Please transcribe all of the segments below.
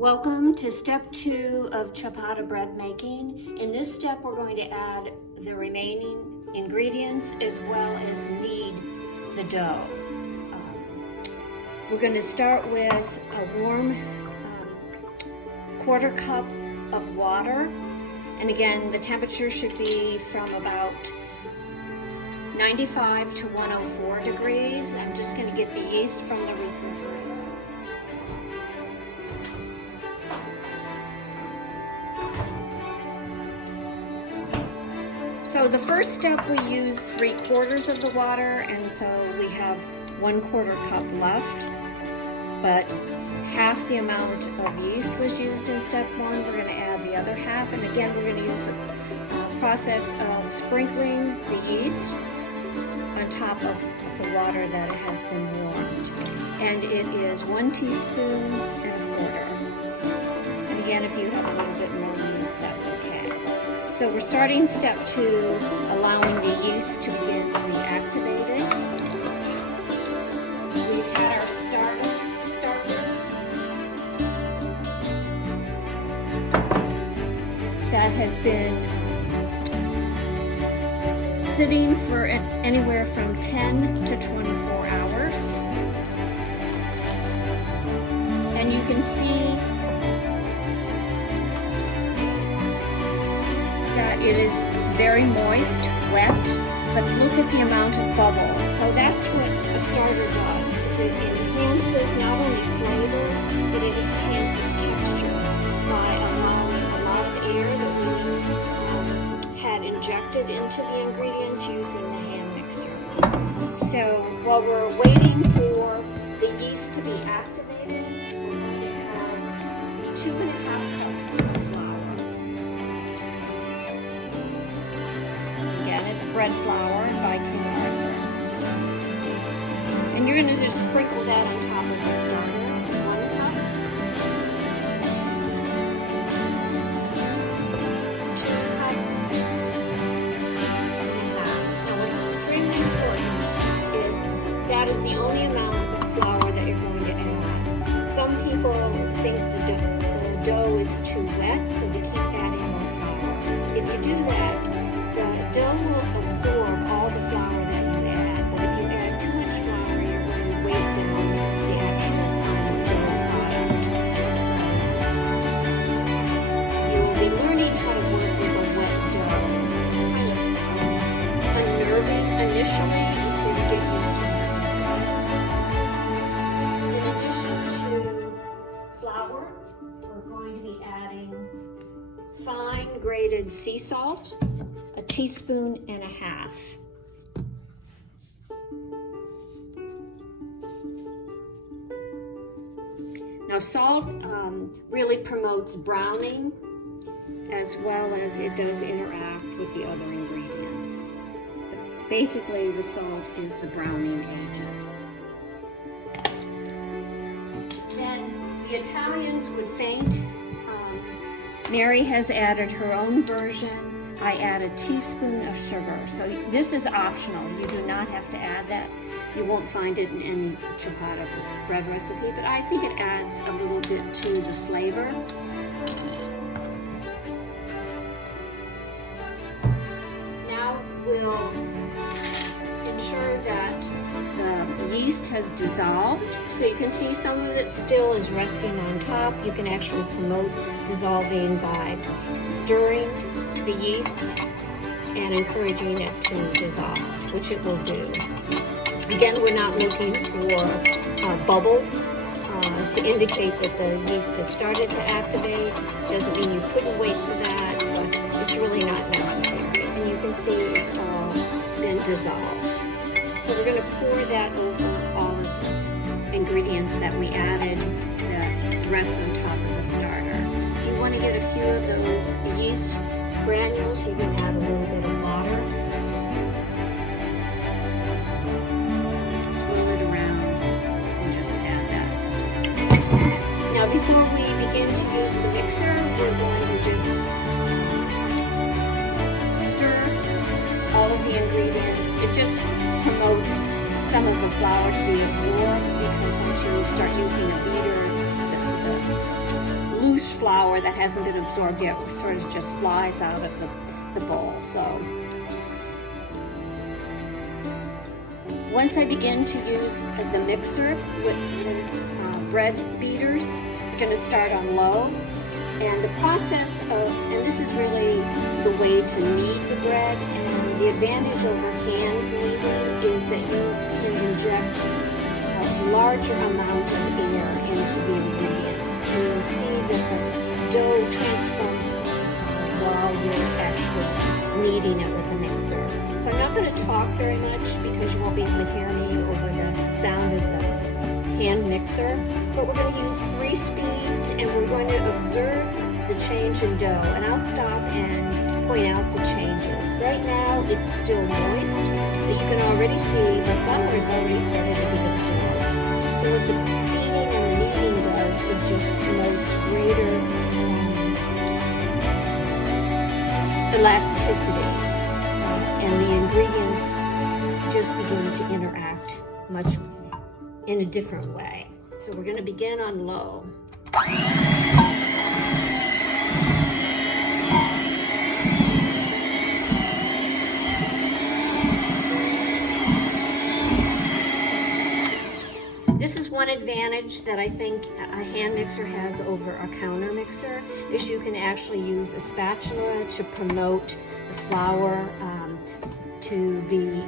Welcome to step 2 of ciabatta bread making. In this step, we're going to add the remaining ingredients as well as knead the dough. We're going to start with a warm quarter cup of water. And again, the temperature should be from about 95 to 104 degrees. I'm just going to get the yeast from the refrigerator. So the first step, we use 3/4 of the water, and so we have 1/4 cup left, but half the amount of yeast was used in step 1. We're going to add the other half, and again we're going to use the process of sprinkling the yeast on top of the water that has been warmed. And it is 1 teaspoon and 1/4. And again, if you have a little bit more yeast, that's okay. So we're starting step 2, allowing the yeast to begin to be activated. We've had our starter that has been sitting for anywhere from 10 to 24 hours. And you can see that it is very moist, wet, but look at the amount of bubbles. So that's what a starter does, is it enhances not only flavor, but it enhances texture by allowing a lot of air that we had injected into the ingredients using the hand mixer. So while we're waiting for the yeast to be activated, we're going to have 2.5 cups of flour. Again, it's bread flour by King Arthur. And you're going to just sprinkle that on top of the starter. 1 cup. 2 cups. And half. Now what's extremely important is that is the only amount of flour that you're going to add. Some people think the dough is too wet, so they keep adding more flour. If you do that, the dough will absorb all the flour that you add, but if you add too much flour, you're going to weight down the actual final dough product. So you will be learning how to work with a wet dough. It's kind of unnerving initially until you get used to it. In addition to flour, we're going to be adding fine grated sea salt. 1.5 teaspoons. Now salt really promotes browning as well as it does interact with the other ingredients. But basically the salt is the browning agent. Then the Italians would faint. Mary has added her own version. I add 1 teaspoon of sugar. So this is optional. You do not have to add that. You won't find it in any ciabatta bread recipe, but I think it adds a little bit to the flavor. Now we'll ensure that the yeast has dissolved. So you can see some of it still is resting on top. You can actually promote dissolving by stirring the yeast and encouraging it to dissolve, which it will do. Again, we're not looking for bubbles to indicate that the yeast has started to activate. Doesn't mean you couldn't wait for that, but it's really not necessary. And you can see it's all been dissolved. So we're going to pour that over all of the ingredients that we added that rest on top of the starter. If you want to get a few of those yeast granules, you can add a little bit of water. Swirl it around and just add that. Now before we begin to use the mixer, we're going to just stir all of the ingredients. It just promotes some of the flour to be absorbed, because once you start using a beater, the loose flour that hasn't been absorbed yet sort of just flies out of the bowl. So once I begin to use the mixer with bread beaters, I'm going to start on low. And the process of, and this is really the way to knead the bread, and the advantage over hand kneading is that you can inject a larger amount of air into the ingredients. And you'll see that the dough transforms while you're actually kneading it with a mixer. So I'm not going to talk very much because you won't be able to hear me over the sound of the hand mixer, but we're going to use 3 speeds, and we're going to observe the change in dough, and I'll stop and point out the changes. Right now it's still moist, but you can already see the flour is already starting to be absorbed. So what the beating and the kneading does is just promotes greater elasticity, and the ingredients just begin to interact much in a different way. So we're going to begin on low. This is one advantage that I think a hand mixer has over a counter mixer, is you can actually use a spatula to promote the flour to be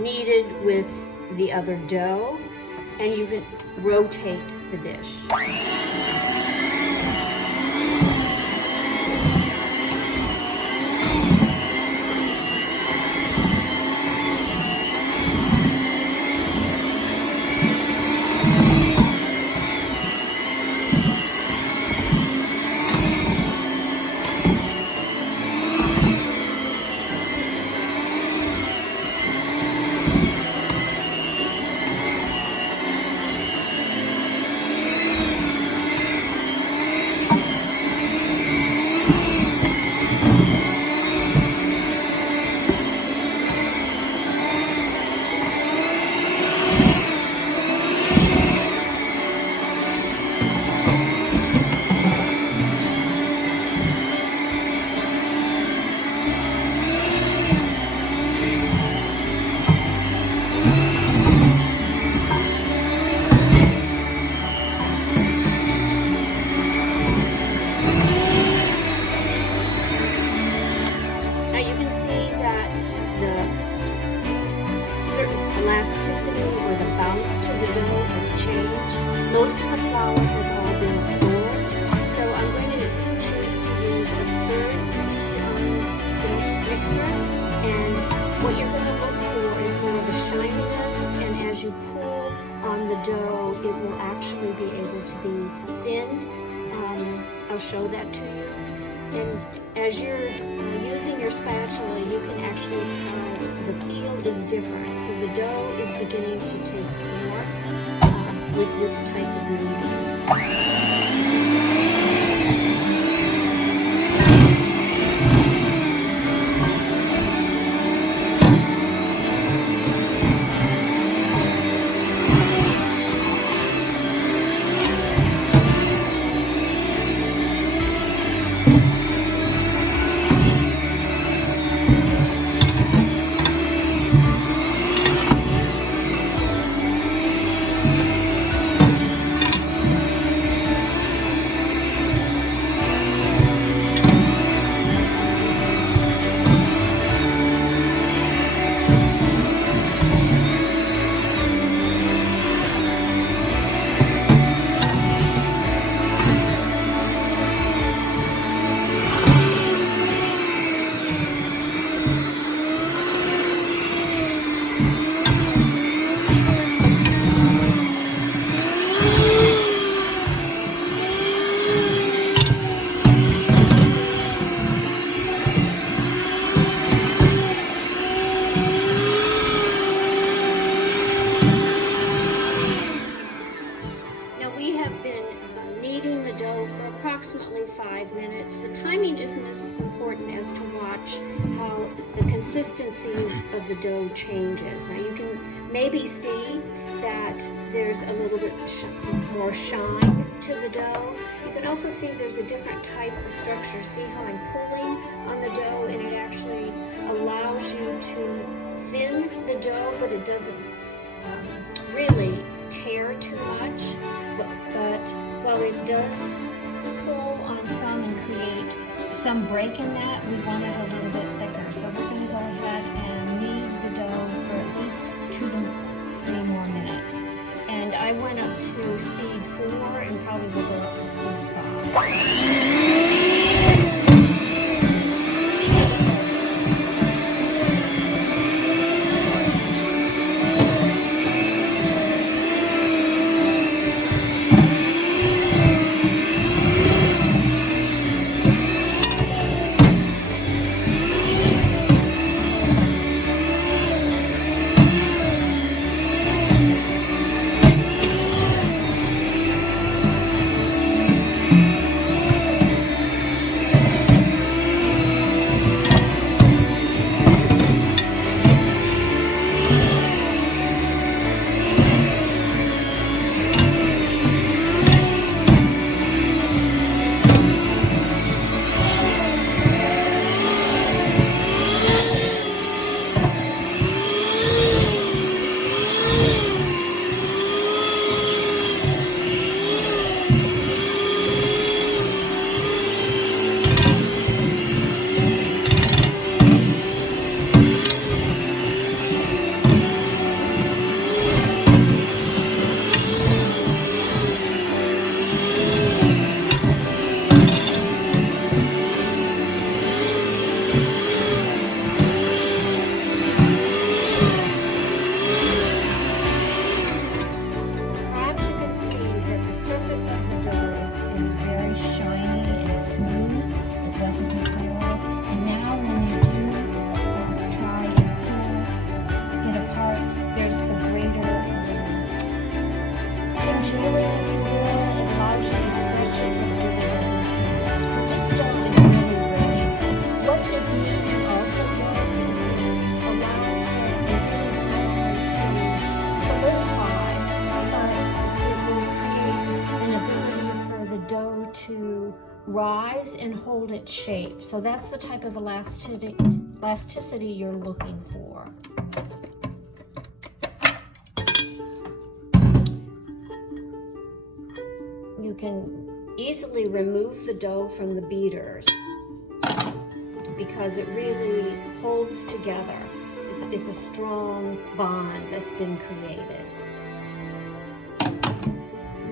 kneaded with the other dough, and you can rotate the dish. Elasticity or the bounce to the dough has changed. Most of the flour has all been absorbed. So I'm going to choose to use a 3rd speed on the mixer. And what you're going to look for is more of a shininess. And as you pull on the dough, it will actually be able to be thinned. I'll show that to you. And as you're using your spatula, you can actually tell the feel is different. So the dough is beginning to take form with this type of kneading. Approximately 5 minutes. The timing isn't as important as to watch how the consistency of the dough changes. Now you can maybe see that there's a little bit more shine to the dough. You can also see there's a different type of structure. See how I'm pulling on the dough and it actually allows you to thin the dough, but it doesn't really tear too much. But while it does pull on some and create some break in that, we want it a little bit thicker. So we're going to go ahead and knead the dough for at least 2 to 3 more minutes. And I went up to speed 4 and probably will go up to speed 5. Rise and hold its shape. So that's the type of elasticity you're looking for. You can easily remove the dough from the beaters because it really holds together. It's a strong bond that's been created.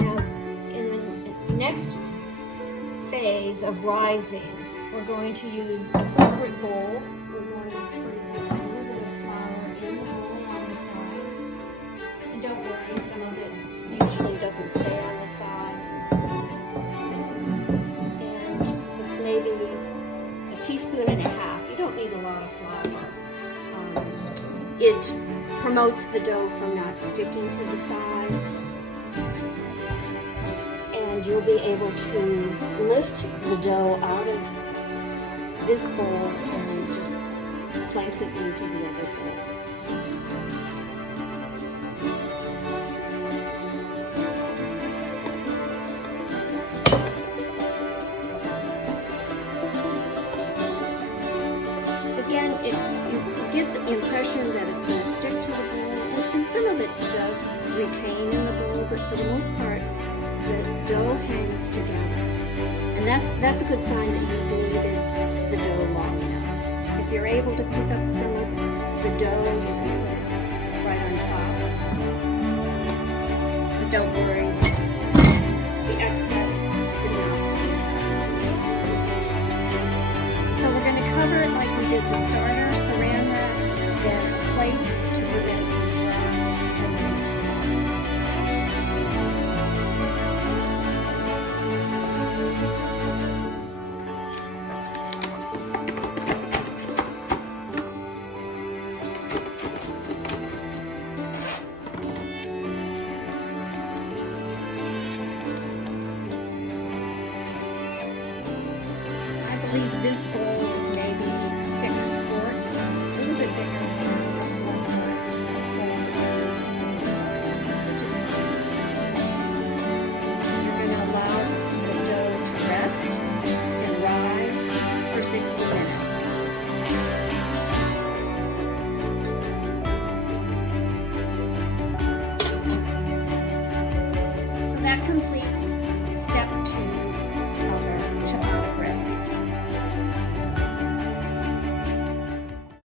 Now, in the next phase of rising, we're going to use a separate bowl. We're going to sprinkle a little bit of flour in the bowl on the sides. And don't worry, some of it usually doesn't stay on the side. And it's maybe a teaspoon and a half. You don't need a lot of flour. It promotes the dough from not sticking to the sides. You'll be able to lift the dough out of this bowl and just place it into the other bowl. Again, you get the impression that it's going to stick to the bowl, and some of it does retain in the bowl, but for the most part, the dough hangs together, and that's a good sign that you've kneaded the dough long enough. If you're able to pick up some of the dough, you can put it right on top. But don't worry, the excess is not going to be that much. So we're going to cover it like we did the starter, saran wrap, then a plate to prevent any drafts and then this bowl